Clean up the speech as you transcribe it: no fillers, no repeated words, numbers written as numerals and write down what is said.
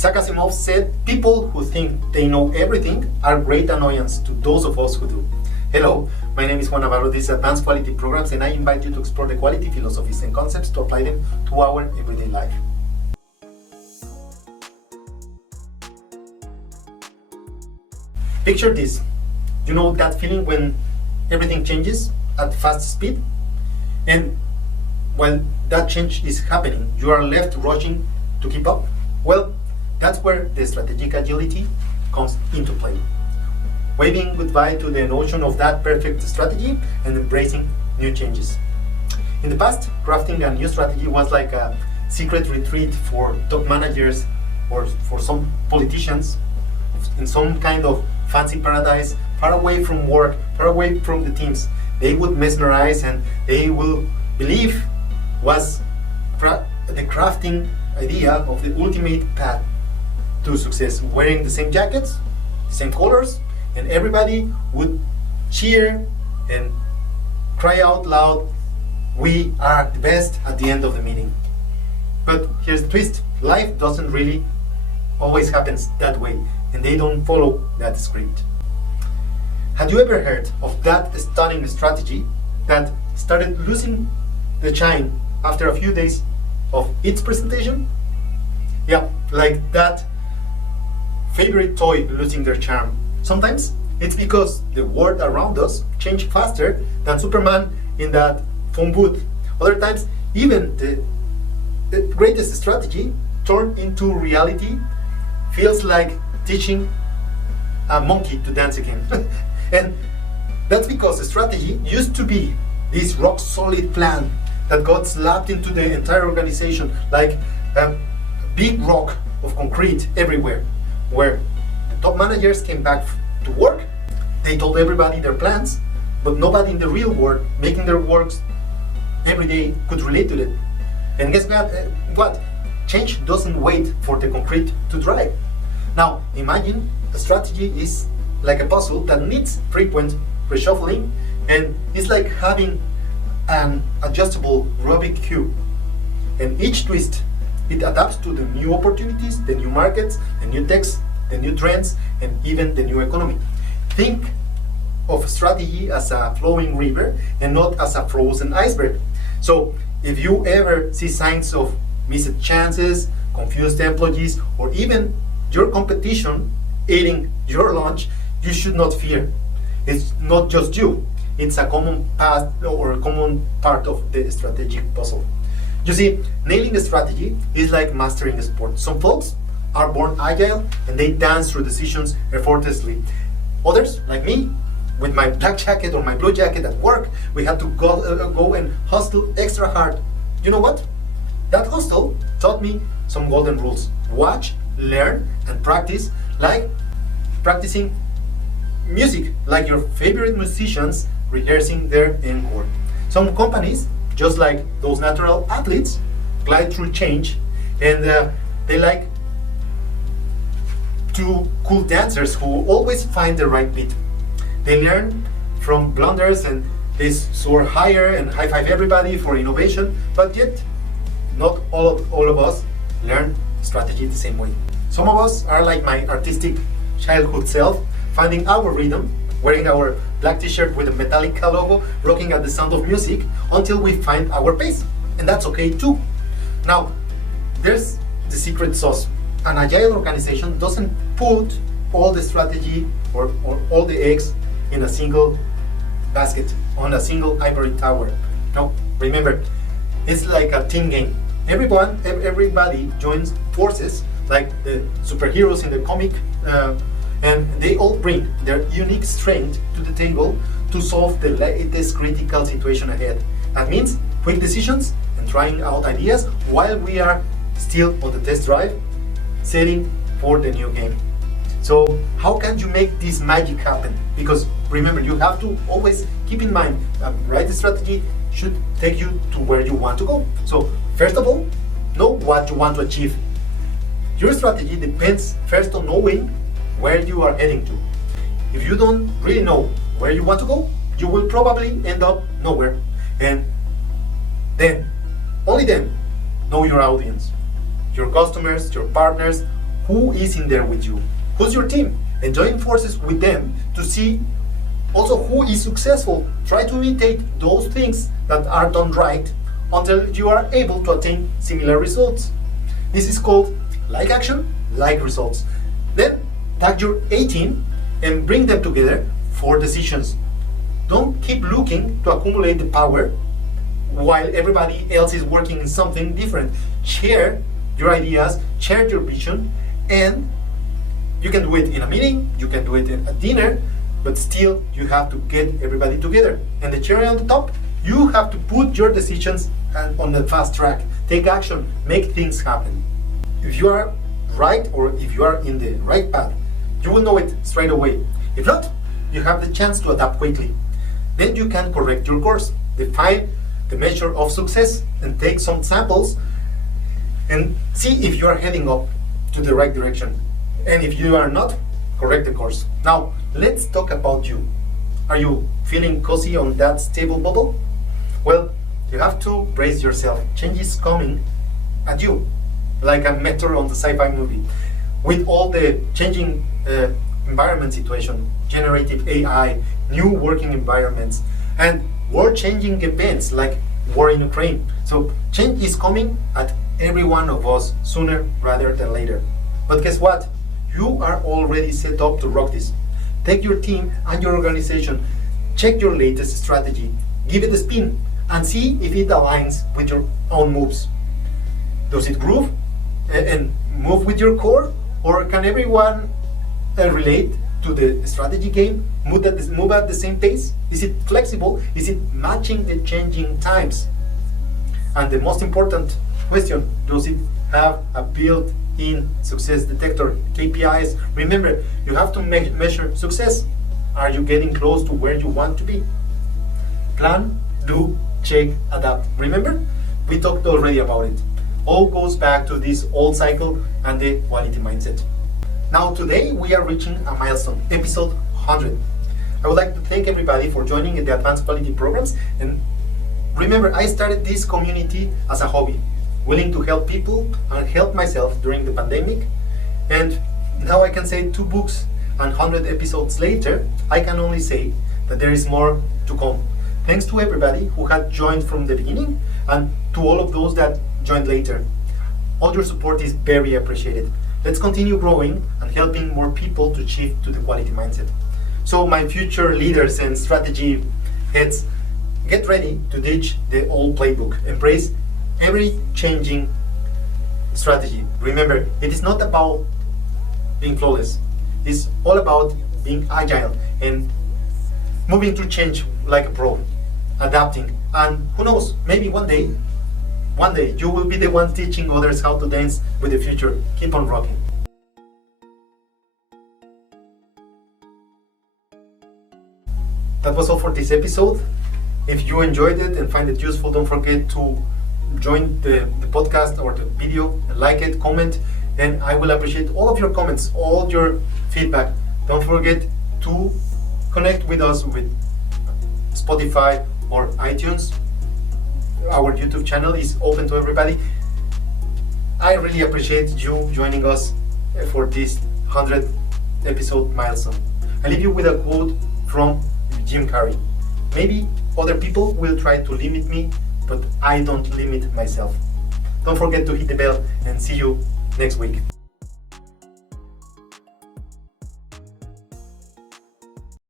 Isaac Asimov said, people who think they know everything are great annoyance to those of us who do. Hello, my name is Juan Navarro. This is Advanced Quality Programs, and I invite you to explore the quality philosophies and concepts to apply them to our everyday life. Picture this. You know that feeling when everything changes at fast speed? And when that change is happening, you are left rushing to keep up? Well, that's where the strategic agility comes into play. Waving goodbye to the notion of that perfect strategy and embracing new changes. In the past, crafting a new strategy was like a secret retreat for top managers or for some politicians in some kind of fancy paradise, far away from work, far away from the teams. They would mesmerize and they will believe was the crafting idea of the ultimate path to success, wearing the same jackets, the same colors, and everybody would cheer and cry out loud, "We are the best" at the end of the meeting. But here's the twist. Life doesn't really always happens that way, and they don't follow that script. Had you ever heard of that stunning strategy that started losing the shine after a few days of its presentation? Yeah, like that favorite toy losing their charm. Sometimes it's because the world around us changed faster than Superman in that phone booth. Other times, even the greatest strategy turned into reality feels like teaching a monkey to dance again. And that's because the strategy used to be this rock solid plan that got slapped into the entire organization like a big rock of concrete everywhere, where the top managers came back to work, they told everybody their plans, but nobody in the real world making their works every day could relate to it. And guess what? Change doesn't wait for the concrete to dry. Now imagine a strategy is like a puzzle that needs frequent reshuffling, and it's like having an adjustable Rubik cube. And each twist, it adapts to the new opportunities, the new markets, the new techs, the new trends, and even the new economy. Think of strategy as a flowing river and not as a frozen iceberg. So if you ever see signs of missed chances, confused employees, or even your competition eating your lunch, you should not fear. It's not just you. It's a common path or a common part of the strategic puzzle. You see, nailing a strategy is like mastering a sport. Some folks are born agile and they dance through decisions effortlessly. Others, like me, with my black jacket or my blue jacket at work, we had to go and hustle extra hard. You know what? That hustle taught me some golden rules. Watch, learn, and practice, like practicing music, like your favorite musicians rehearsing their encore. Some companies, just like those natural athletes, glide through change, and they like two cool dancers who always find the right beat. They learn from blunders and they soar higher and high five everybody for innovation, but yet not all of us learn strategy the same way. Some of us are like my artistic childhood self, finding our rhythm, wearing our black t-shirt with a Metallica logo, rocking at the sound of music until we find our pace. And that's okay too. Now, there's the secret sauce. An agile organization doesn't put all the strategy or all the eggs in a single basket, on a single ivory tower. No, remember, it's like a team game. Everybody joins forces, like the superheroes in the comic, and they all bring their unique strength to the table to solve the latest critical situation ahead. That means quick decisions and trying out ideas while we are still on the test drive, setting for the new game. So how can you make this magic happen? Because remember, you have to always keep in mind that the right strategy should take you to where you want to go. So first of all, know what you want to achieve. Your strategy depends first on knowing where you are heading to. If you don't really know where you want to go, you will probably end up nowhere. And then, only then, know your audience, your customers, your partners, who is in there with you, who's your team, and join forces with them to see also who is successful. Try to imitate those things that are done right until you are able to attain similar results. This is called like action, like results. Then tag your A team and bring them together for decisions. Don't keep looking to accumulate the power while everybody else is working in something different. Share your ideas, share your vision, and you can do it in a meeting, you can do it at dinner, but still you have to get everybody together. And the cherry on the top, you have to put your decisions on the fast track. Take action, make things happen. If you are right, or if you are in the right path, you will know it straight away. If not, you have the chance to adapt quickly. Then you can correct your course, define the measure of success, and take some samples and see if you are heading up to the right direction. And if you are not, correct the course. Now, let's talk about you. Are you feeling cozy on that stable bubble? Well, you have to brace yourself. Change is coming at you, like a meteor on the sci-fi movie. With all the changing environment situation, generative AI, new working environments, and world-changing events like war in Ukraine. So change is coming at every one of us sooner rather than later. But guess what? You are already set up to rock this. Take your team and your organization, check your latest strategy, give it a spin, and see if it aligns with your own moves. Does it groove and move with your core? Or can everyone relate to the strategy game, move at the same pace? Is it flexible? Is it matching the changing times? And the most important question, does it have a built-in success detector, KPIs? Remember, you have to measure success. Are you getting close to where you want to be? Plan, do, check, adapt. Remember? We talked already about it. All goes back to this old cycle and the quality mindset. Now today we are reaching a milestone, episode 100. I would like to thank everybody for joining in the advanced quality programs. And remember, I started this community as a hobby, willing to help people and help myself during the pandemic. And now I can say 2 books and 100 episodes later, I can only say that there is more to come. Thanks to everybody who had joined from the beginning and to all of those that joined later. All your support is very appreciated. Let's continue growing and helping more people to shift to the quality mindset. So my future leaders and strategy heads, get ready to ditch the old playbook. Embrace every changing strategy. Remember, it is not about being flawless. It's all about being agile and moving through change like a pro, adapting. And who knows, maybe one day you will be the one teaching others how to dance with the future. Keep on rocking. That was all for this episode. If you enjoyed it and find it useful, don't forget to join the podcast or the video, like it, comment, and I will appreciate all of your comments, all your feedback. Don't forget to connect with us with Spotify or iTunes. Our YouTube channel is open to everybody. I really appreciate you joining us for this 100 episode milestone. I leave you with a quote from Jim Carrey. Maybe other people will try to limit me, but I don't limit myself. Don't forget to hit the bell and see you next week.